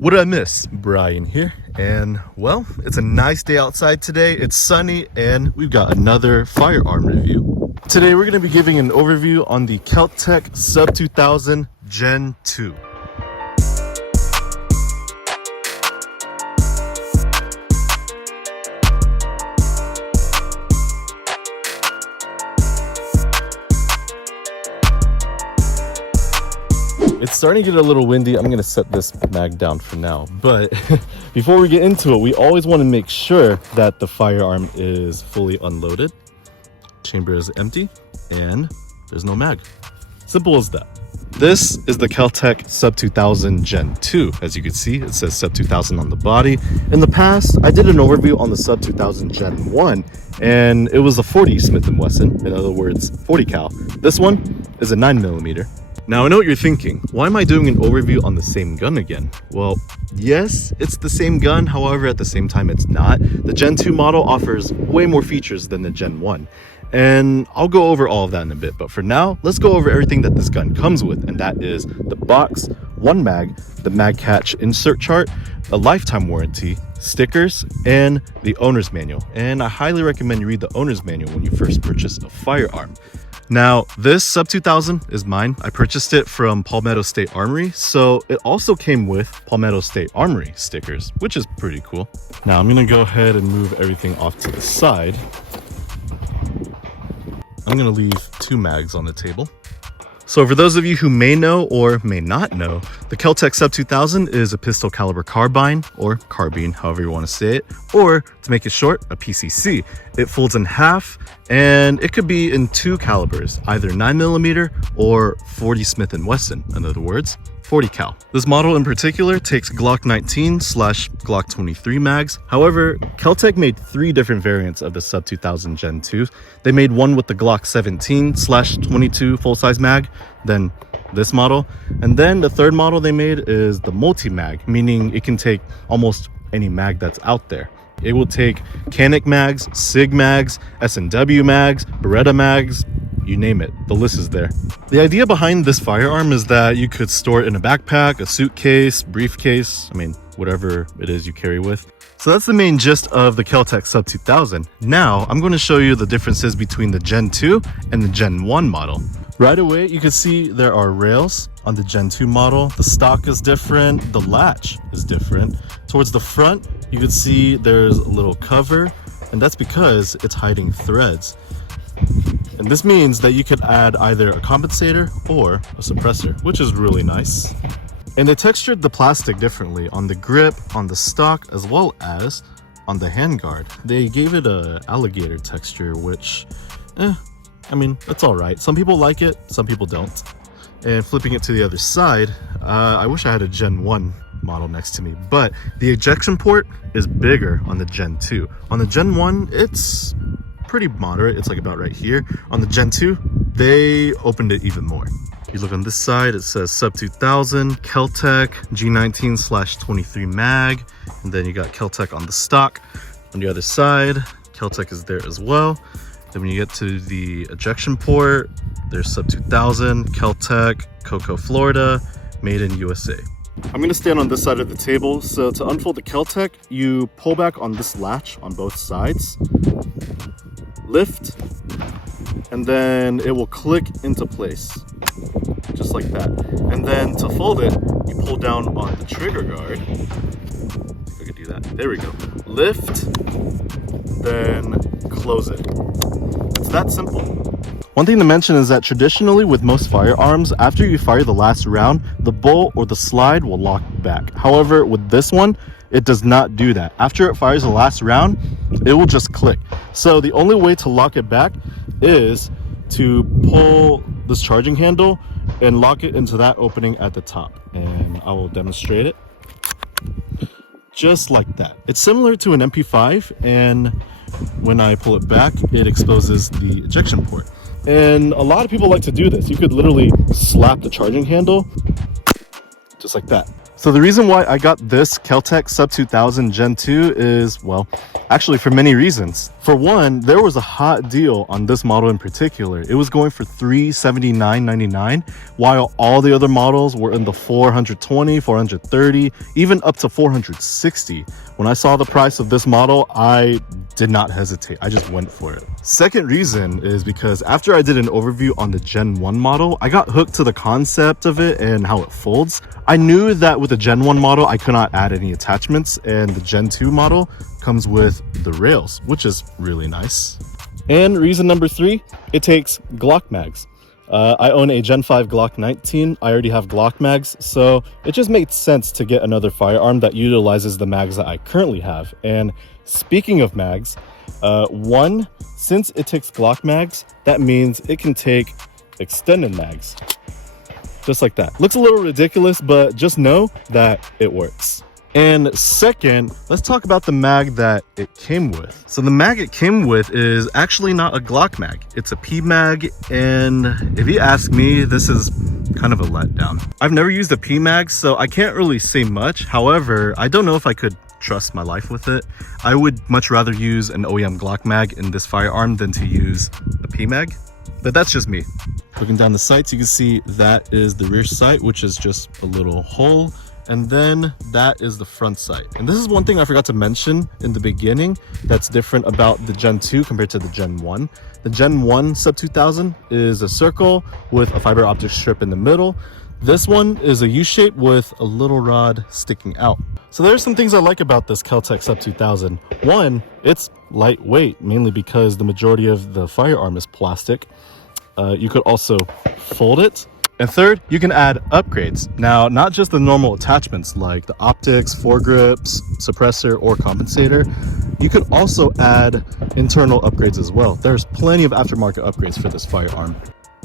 What did I miss? Brian here, and well, it's a nice day outside today. It's sunny, and we've got another firearm review. Today we're going to be giving an overview on the Keltec Sub2000 Gen 2. It's starting to get a little windy. I'm going to set this mag down for now. But before we get into it, we always want to make sure that the firearm is fully unloaded. Chamber is empty and there's no mag. Simple as that. This is the Keltec Sub2000 Gen 2. As you can see, it says Sub2000 on the body. In the past, I did an overview on the Sub2000 Gen 1, and it was a 40 Smith & Wesson, in other words, 40 cal. This one is a 9mm. Now, I know what you're thinking. Why am I doing an overview on the same gun again? Well, yes, it's the same gun. However, at the same time, it's not. The Gen 2 model offers way more features than the Gen 1. And I'll go over all of that in a bit. But for now, let's go over everything that this gun comes with. And that is the box, one mag, the mag catch insert chart, a lifetime warranty, stickers, and the owner's manual. And I highly recommend you read the owner's manual when you first purchase a firearm. Now, this Sub2000 is mine. I purchased it from Palmetto State Armory, so it also came with Palmetto State Armory stickers, which is pretty cool. Now, I'm gonna go ahead and move everything off to the side. I'm gonna leave two mags on the table. So for those of you who may know or may not know, the Keltec Sub2000 is a pistol caliber carbine, or carbine, however you want to say it, or to make it short, a PCC. It folds in half, and it could be in two calibers, either 9mm or 40 Smith & Wesson, in other words, 40 cal. This model in particular takes Glock 19/Glock 23 mags. However, Keltec made three different variants of the Sub2000 Gen 2. They made one with the Glock 17/22 full-size mag, then this model, and then the third model they made is the multi-mag, meaning it can take almost any mag that's out there. It will take Canic mags, SIG mags, S&W mags, Beretta mags, you name it, the list is there. The idea behind this firearm is that you could store it in a backpack, a suitcase, briefcase, whatever it is you carry with. So that's the main gist of the Keltec Sub2000. Now, I'm going to show you the differences between the Gen 2 and the Gen 1 model. Right away, you can see there are rails on the Gen 2 model. The stock is different, the latch is different. Towards the front, you can see there's a little cover, and that's because it's hiding threads. And this means that you could add either a compensator or a suppressor, which is really nice. And they textured the plastic differently on the grip, on the stock, as well as on the handguard. They gave it a alligator texture, which, it's all right. Some people like it, some people don't. And flipping it to the other side, I wish I had a Gen 1 model next to me, but the ejection port is bigger on the Gen 2. On the Gen 1, it's pretty moderate. It's like about right here. On the Gen 2, they opened it even more. You look on this side, it says Sub2000, Keltec, G19/23 mag, and then you got Keltec on the stock. On the other side, Keltec is there as well. Then when you get to the ejection port, there's Sub2000, Keltec, Cocoa, Florida, made in USA. I'm gonna stand on this side of the table. So to unfold the Keltec, you pull back on this latch on both sides, lift, and then it will click into place, just like that. And then to fold it, you pull down on the trigger guard. If I could do that, there we go. Lift, then close it. It's that simple. One thing to mention is that traditionally with most firearms, after you fire the last round, the bolt or the slide will lock back. However, with this one, it does not do that. After it fires the last round, it will just click. So the only way to lock it back is to pull this charging handle and lock it into that opening at the top. And I will demonstrate it. Just like that. It's similar to an MP5, and when I pull it back, it exposes the ejection port. And a lot of people like to do this. You could literally slap the charging handle just like that. So the reason why I got this Keltec Sub2000 Gen 2 is, well, actually for many reasons. For one, there was a hot deal on this model in particular. It was going for $379.99, while all the other models were in the $420, $430, even up to $460. When I saw the price of this model, I did not hesitate. I just went for it. Second reason is because after I did an overview on the Gen 1 model, I got hooked to the concept of it and how it folds. I knew that with the Gen 1 model, I could not add any attachments, and the Gen 2 model comes with the rails, which is really nice. And reason number 3, it takes Glock mags. I own a Gen 5 Glock 19. I already have Glock mags, so it just made sense to get another firearm that utilizes the mags that I currently have. And speaking of mags, one, since it takes Glock mags, that means it can take extended mags. Just like that. Looks a little ridiculous, but just know that it works. And second, let's talk about the mag that it came with. So the mag it came with is actually not a Glock mag. It's a P mag, and if you ask me, this is kind of a letdown. I've never used a P mag, so I can't really say much. However, I don't know if I could trust my life with it. I would much rather use an OEM Glock mag in this firearm than to use a P mag, but that's just me. Looking down the sights, you can see that is the rear sight, which is just a little hole. And then that is the front sight. And this is one thing I forgot to mention in the beginning that's different about the Gen 2 compared to the Gen 1. The Gen 1 Sub2000 is a circle with a fiber optic strip in the middle. This one is a U-shape with a little rod sticking out. So there's some things I like about this Keltec Sub2000. One, it's lightweight, mainly because the majority of the firearm is plastic. You could also fold it. And third, you can add upgrades. Now, not just the normal attachments like the optics, foregrips, suppressor, or compensator. You could also add internal upgrades as well. There's plenty of aftermarket upgrades for this firearm.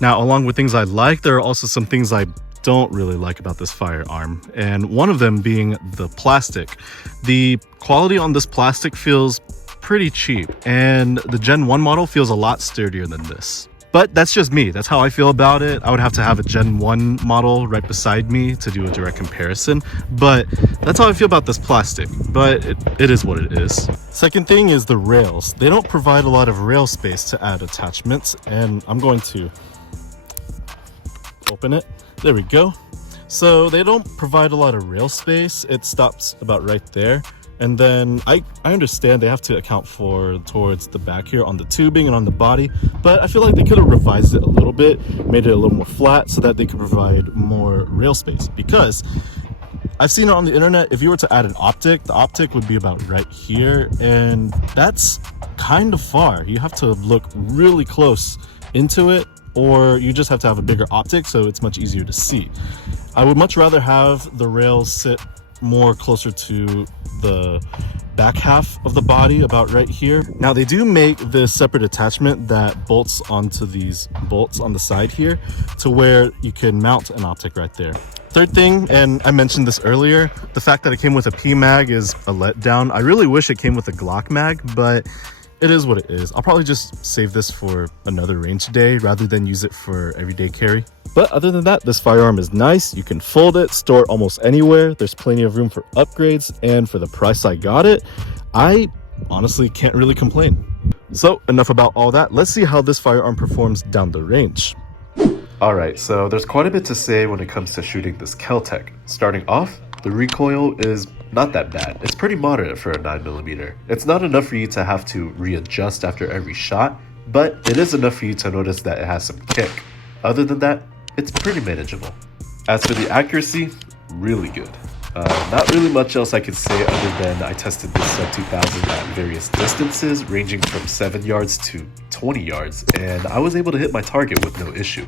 Now, along with things I like, there are also some things I don't really like about this firearm. And one of them being the plastic. The quality on this plastic feels pretty cheap, and the Gen 1 model feels a lot sturdier than this. But that's just me. That's how I feel about it. I would have to have a Gen 1 model right beside me to do a direct comparison. But that's how I feel about this plastic. But it is what it is. Second thing is the rails. They don't provide a lot of rail space to add attachments. And I'm going to open it. There we go. So they don't provide a lot of rail space. It stops about right there. And then I understand they have to account for towards the back here on the tubing and on the body, but I feel like they could have revised it a little bit, made it a little more flat so that they could provide more rail space. Because I've seen it on the internet, if you were to add an optic, the optic would be about right here, and that's kind of far. You have to look really close into it, or you just have to have a bigger optic so it's much easier to see. I would much rather have the rails sit more closer to the back half of the body, about right here. Now they do make this separate attachment that bolts onto these bolts on the side here to where you can mount an optic right there. Third thing, and I mentioned this earlier, the fact that it came with a P mag is a letdown. I really wish it came with a Glock mag, but it is what it is. I'll probably just save this for another range day rather than use it for everyday carry. But other than that, this firearm is nice. You can fold it, store it almost anywhere. There's plenty of room for upgrades, and for the price I got it, I honestly can't really complain. So enough about all that. Let's see how this firearm performs down the range. Alright, so there's quite a bit to say when it comes to shooting this Keltec. Starting off, the recoil is not that bad. It's pretty moderate for a 9mm. It's not enough for you to have to readjust after every shot, but it is enough for you to notice that it has some kick. Other than that, it's pretty manageable. As for the accuracy, really good. Not really much else I could say other than I tested this Sub2000 at various distances, ranging from 7 yards to 20 yards, and I was able to hit my target with no issue.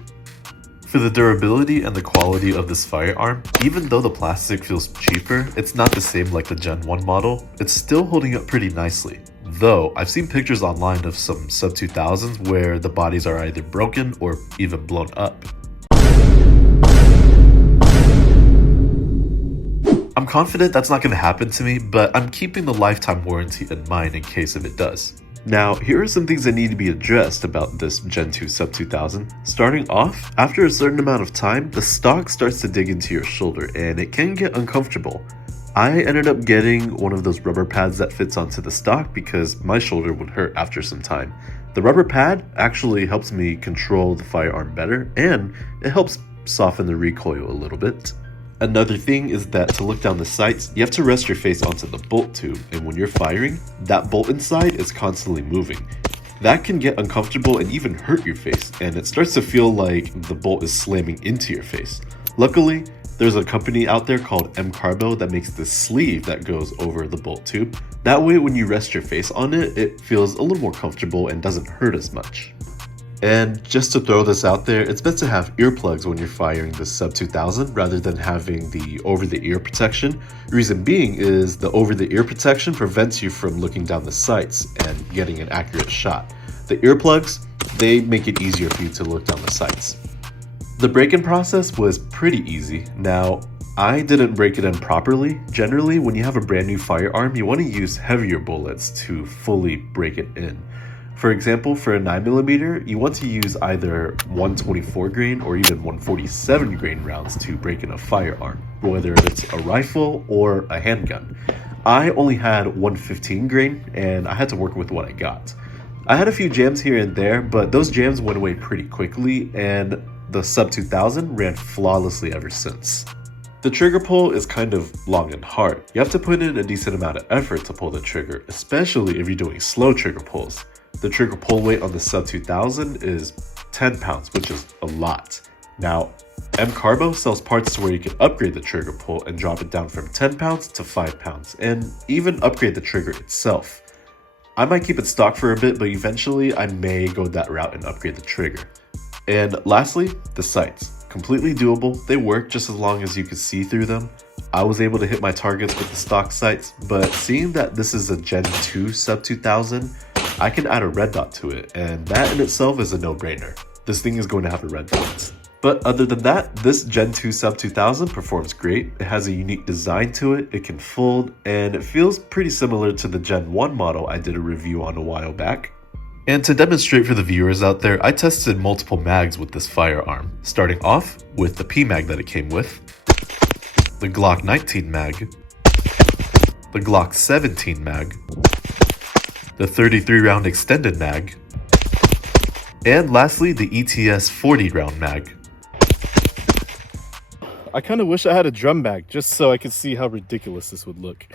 For the durability and the quality of this firearm, even though the plastic feels cheaper, it's not the same like the Gen 1 model, it's still holding up pretty nicely. Though, I've seen pictures online of some Sub2000s where the bodies are either broken or even blown up. I'm confident that's not going to happen to me, but I'm keeping the lifetime warranty in mind in case if it does. Now, here are some things that need to be addressed about this Gen 2 Sub2000. Starting off, after a certain amount of time, the stock starts to dig into your shoulder and it can get uncomfortable. I ended up getting one of those rubber pads that fits onto the stock because my shoulder would hurt after some time. The rubber pad actually helps me control the firearm better, and it helps soften the recoil a little bit. Another thing is that to look down the sights, you have to rest your face onto the bolt tube, and when you're firing, that bolt inside is constantly moving. That can get uncomfortable and even hurt your face, and it starts to feel like the bolt is slamming into your face. Luckily, there's a company out there called M-Carbo that makes this sleeve that goes over the bolt tube. That way when you rest your face on it, it feels a little more comfortable and doesn't hurt as much. And just to throw this out there, it's best to have earplugs when you're firing the Sub2000 rather than having the over-the-ear protection. Reason being is the over-the-ear protection prevents you from looking down the sights and getting an accurate shot. The earplugs, they make it easier for you to look down the sights. The break-in process was pretty easy. Now, I didn't break it in properly. Generally, when you have a brand new firearm, you want to use heavier bullets to fully break it in. For example, for a 9mm, you want to use either 124 grain or even 147 grain rounds to break in a firearm, whether it's a rifle or a handgun. I only had 115 grain and I had to work with what I got. I had a few jams here and there, but those jams went away pretty quickly and the Sub2000 ran flawlessly ever since. The trigger pull is kind of long and hard. You have to put in a decent amount of effort to pull the trigger, especially if you're doing slow trigger pulls. The trigger pull weight on the Sub2000 is 10 pounds, which is a lot. Now, M-Carbo sells parts to where you can upgrade the trigger pull and drop it down from 10 pounds to 5 pounds, and even upgrade the trigger itself. I might keep it stock for a bit, but eventually I may go that route and upgrade the trigger. And lastly, the sights. Completely doable, they work just as long as you can see through them. I was able to hit my targets with the stock sights, but seeing that this is a Gen 2 Sub2000, I can add a red dot to it, and that in itself is a no-brainer. This thing is going to have a red dot. But other than that, this Gen 2 Sub2000 performs great. It has a unique design to it, it can fold, and it feels pretty similar to the Gen 1 model I did a review on a while back. And to demonstrate for the viewers out there, I tested multiple mags with this firearm, starting off with the P-Mag that it came with, the Glock 19 mag, the Glock 17 mag, the 33 round extended mag, and lastly the ETS 40 round mag. I kind of wish I had a drum bag just so I could see how ridiculous this would look.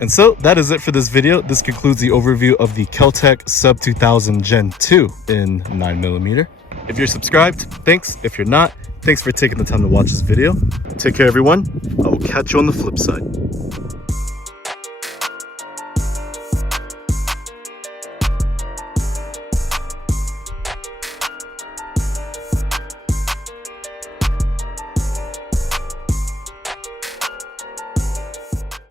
And so that is it for this video. This concludes the overview of the Keltec Sub2000 Gen 2 in 9mm. If you're subscribed, thanks. If you're not, thanks for taking the time to watch this video. Take care, everyone. I will catch you on the flip side.